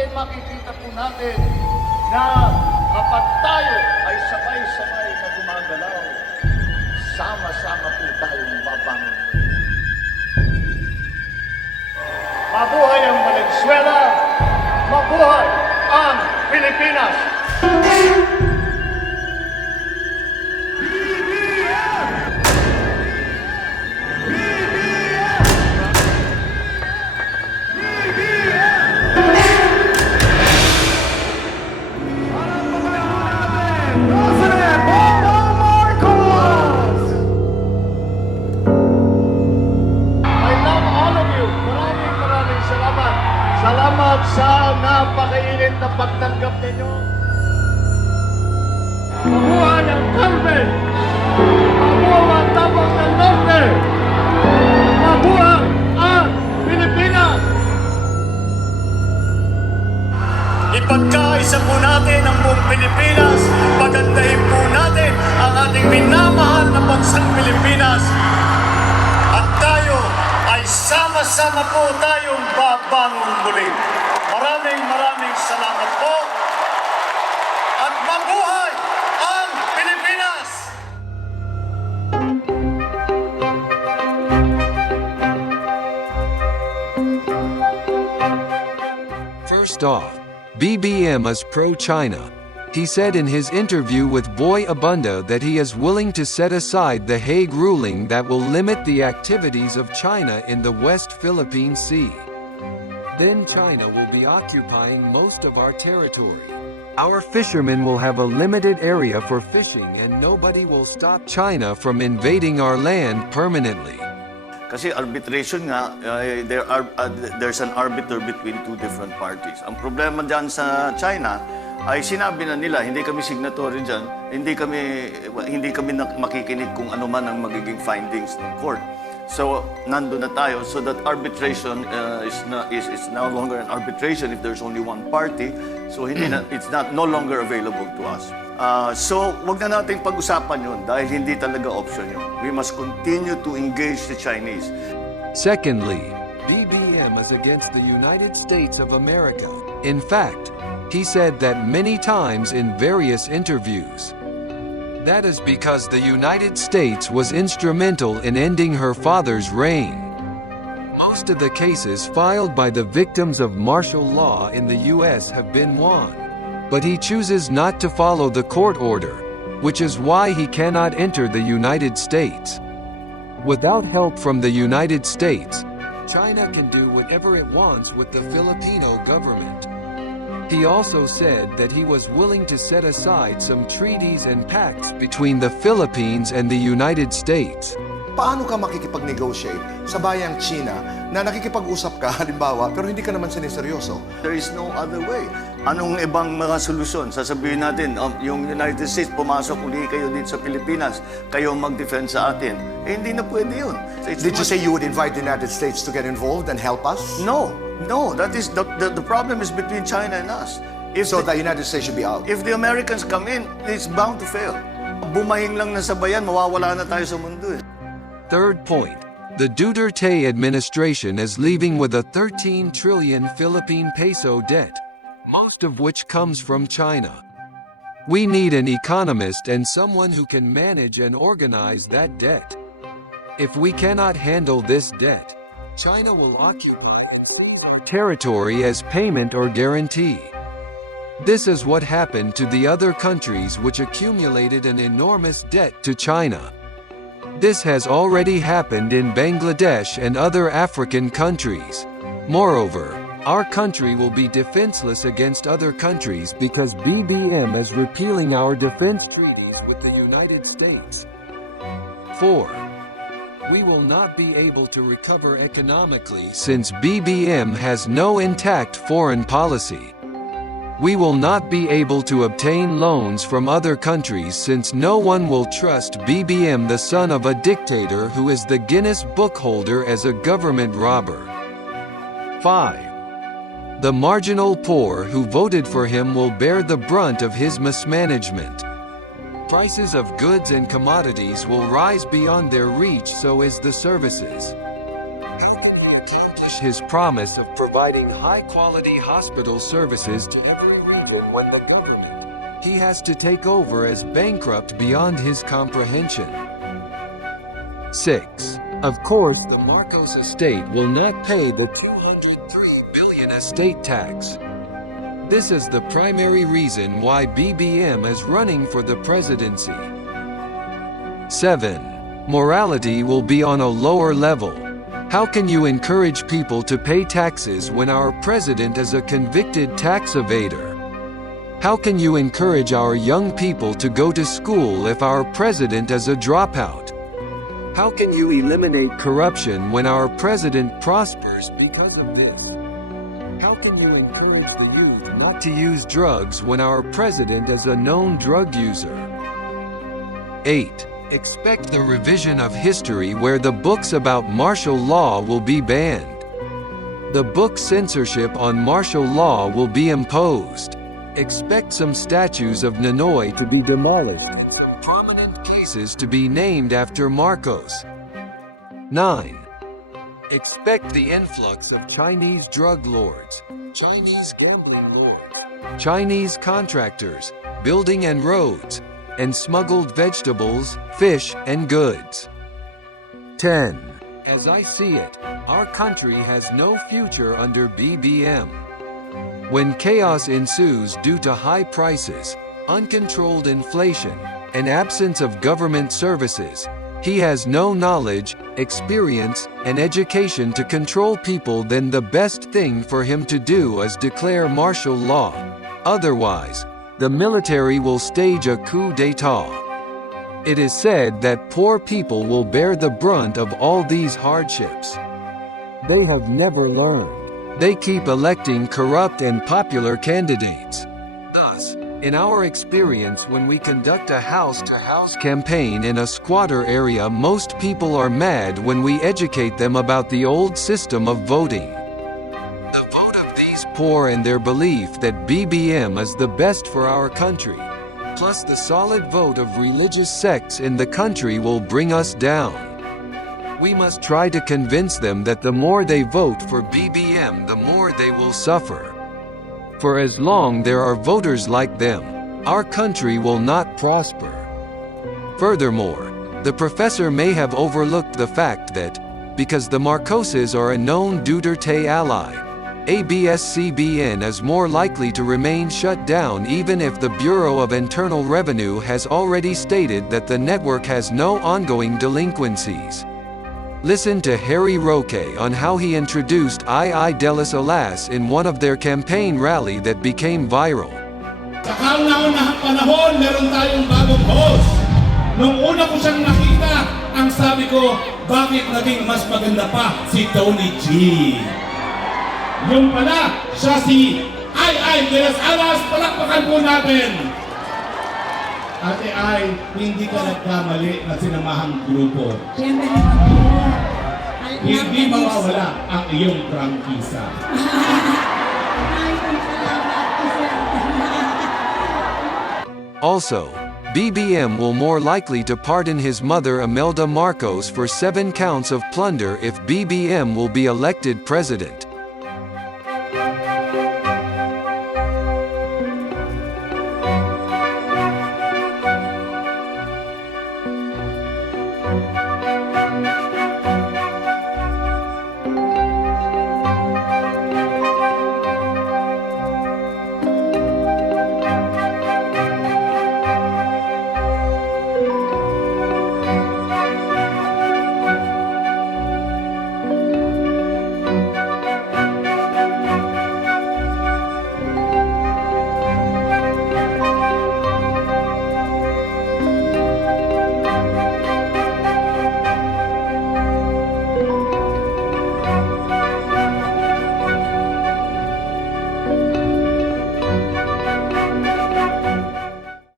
natin, makikita po natin na kapag tayo ay sabay-sabay na gumagalaw, sama-sama po tayong babangon. Mabuhay ang Valenzuela! Mabuhay ang Pilipinas! Salamat sa napakainit na pagtanggap ninyo. Mabuhay ang Carmen! Mabuhay ang Tabang ng Norte! Mabuhay ang Pilipinas! Ipagkaisa po natin ang buong Pilipinas. Pagandahin po natin ang ating minamahal na bansang Pilipinas. At tayo ay sama-sama po tayong babangon muli. Maraming salamat po. At mabuhay ang Pilipinas! First off, BBM is pro-China. He said in his interview with Boy Abunda that he is willing to set aside the Hague ruling that will limit the activities of China in the West Philippine Sea. Then China will be occupying most of our territory. Our fishermen will have a limited area for fishing and nobody will stop China from invading our land permanently. Kasi arbitration nga, there's an arbiter between two different parties. Ang problema dyan sa China ay sinabi na nila, hindi kami signatory dyan, hindi kami makikinig kung ano man ang magiging findings ng court. So, nandun na tayo. So that arbitration is no longer an arbitration if there's only one party. So, it's no longer available to us. So, wag na nating pag-usapan yun dahil hindi talaga option yun. We must continue to engage the Chinese. Secondly, BBM is against the United States of America. In fact, he said that many times in various interviews. That is because the United States was instrumental in ending her father's reign. Most of the cases filed by the victims of martial law in the US have been won. But he chooses not to follow the court order, which is why he cannot enter the United States. Without help from the United States, China can do whatever it wants with the Filipino government. He also said that he was willing to set aside some treaties and pacts between the Philippines and the United States. Paano ka makikipag-negotiate sa bayang China na nakikipag-usap ka, halimbawa, pero hindi ka naman siniseryoso? There is no other way. Anong ibang mga solusyon? Sasabihin natin, yung United States, pumasok uli kayo dito sa Pilipinas, kayo mag-defend sa atin. Eh, hindi na pwede yun. Did you say you would invite the United States to get involved and help us? No, that is, the problem is between China and us. So the United States should be out? If the Americans come in, it's bound to fail. Bumahing lang na sabayan, mawawala na tayo sa mundo eh. Third point, the Duterte administration is leaving with a 13 trillion Philippine peso debt, most of which comes from China. We need an economist and someone who can manage and organize that debt. If we cannot handle this debt, China will occupy territory as payment or guarantee. This is what happened to the other countries which accumulated an enormous debt to China. This has already happened in Bangladesh and other African countries. Moreover, our country will be defenseless against other countries because BBM is repealing our defense treaties with the United States. 4. We will not be able to recover economically since BBM has no intact foreign policy. We will not be able to obtain loans from other countries since no one will trust BBM, the son of a dictator who is the Guinness Book holder as a government robber. 5. The marginal poor who voted for him will bear the brunt of his mismanagement. Prices of goods and commodities will rise beyond their reach, so is the services. How can we accomplish his promise of providing high-quality hospital services to every region when the government he has to take over is bankrupt beyond his comprehension. 6. Of course, the Marcos estate will not pay the $203 billion estate tax. This is the primary reason why BBM is running for the presidency. 7. Morality will be on a lower level. How can you encourage people to pay taxes when our president is a convicted tax evader? How can you encourage our young people to go to school if our president is a dropout? How can you eliminate corruption when our president prospers because of this? How can you encourage the youth not to use drugs when our president is a known drug user? 8. Expect the revision of history where the books about martial law will be banned. The book censorship on martial law will be imposed. Expect some statues of Ninoy to be demolished and some prominent cases to be named after Marcos. 9. Expect the influx of Chinese drug lords, Chinese gambling lords, Chinese contractors, building and roads, and smuggled vegetables, fish, and goods. 10. As I see it, our country has no future under BBM. When chaos ensues due to high prices, uncontrolled inflation, and absence of government services, he has no knowledge, experience, and education to control people. Then the best thing for him to do is declare martial law. Otherwise, the military will stage a coup d'état. It is said that poor people will bear the brunt of all these hardships. They have never learned. They keep electing corrupt and popular candidates. Thus, in our experience, when we conduct a house-to-house campaign in a squatter area, most people are mad when we educate them about the old system of voting. The vote of these poor and their belief that BBM is the best for our country, plus the solid vote of religious sects in the country, will bring us down. We must try to convince them that the more they vote for BBM, the more they will suffer. For as long there are voters like them, our country will not prosper. Furthermore, the professor may have overlooked the fact that, because the Marcoses are a known Duterte ally, ABS-CBN is more likely to remain shut down even if the Bureau of Internal Revenue has already stated that the network has no ongoing delinquencies. Listen to Harry Roque on how he introduced II de las Alas in one of their campaign rally that became viral. Sa kauna-unahang panahon, meron tayong bagong host. Nung una ko siyang nakita, ang sabi ko, bakit naging mas maganda pa si Tony G? Yung pala, siya si II de las Alas. Palakpakan po natin. Ate Ay, hindi ka nagkamali na sinamahang grupo. Siyempre naman po. Hindi mawawala ang iyong prangkisa. Also, BBM will more likely to pardon his mother Imelda Marcos for 7 counts of plunder if BBM will be elected president.